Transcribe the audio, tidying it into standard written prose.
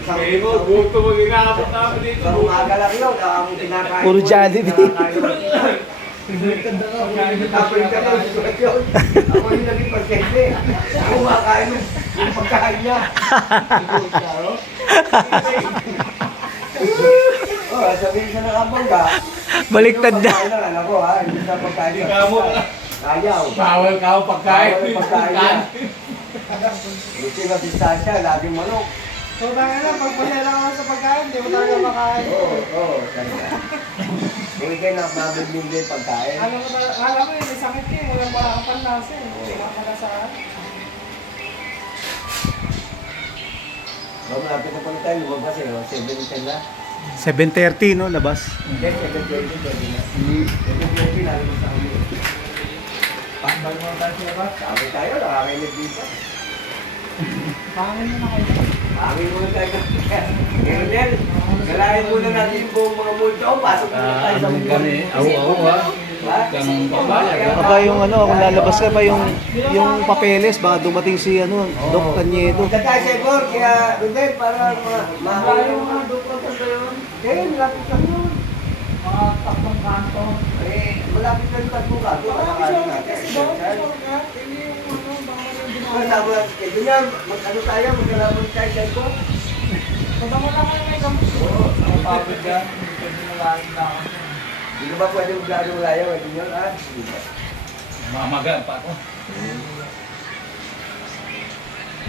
Ngayon mo, gusto mo ginakapot namin dito. Sa umaga lang yun, ang kinakain Puro mo, Jollibee. Tapos ka daw, sulat yun. Ako yung naging pasyente. Ako kumakain yung pagkain niya. Oh, sabihin sa nakabangga. Baliktad na. Pagkain lang, alam ko ha, hindi sa pagkain. Hindi ka mo. Ayaw. Bawal ka ang pagkain. Bawal ang pagkain niya. Buti na distansya, laging manok. So, tanga na, pag pasela ka sa pagkain, di mo talaga makain. Oo, talaga. Hindi kayo nakababig pagkain. Alam mo yun, may sakit ka eh, wala kang panlasa eh. Hindi ka panlasaan. Malapit na pala tayo, lumabas eh, 7:10 na. 7:30 no, labas. Hindi, 7:20 pwede na. 7:20 lalabas na kami. Pakbal mo tayo sa labas, sabi tayo, nakakainig dito. Pangin mo na kayo. Pangin muna tayo. Ernel, galahin muna natin yung buong mga multo. Pasok muna tayo sa multo. Aw-aw ha. Ha? Kang papayag. Baka yung ano, kung lalabas ka pa yung papeles, baka dumating si ano, Doc Cañedo. Punta tayo sa Ebor, kaya Ernel, para Malayo mga duprotas na yun. Eh, malapit lang yun. Mga tatlong kanto. Eh, malapit lang yung tatlo ka. Doon, Baka nakakain kasi natin. kasi daw, hindi yung ano, baka yung ginawa. Kasama, eh, doon yan, mag-ano tayo, magkalaban tayo sa Ebor. Madama lang kayo may gamot. Oo, Ang pagod dyan, pwede na lang lang. hindi ba pwede mag-ano layo? Hindi nyo, ha? Hindi ba? Mamaga pa ako. Hmm.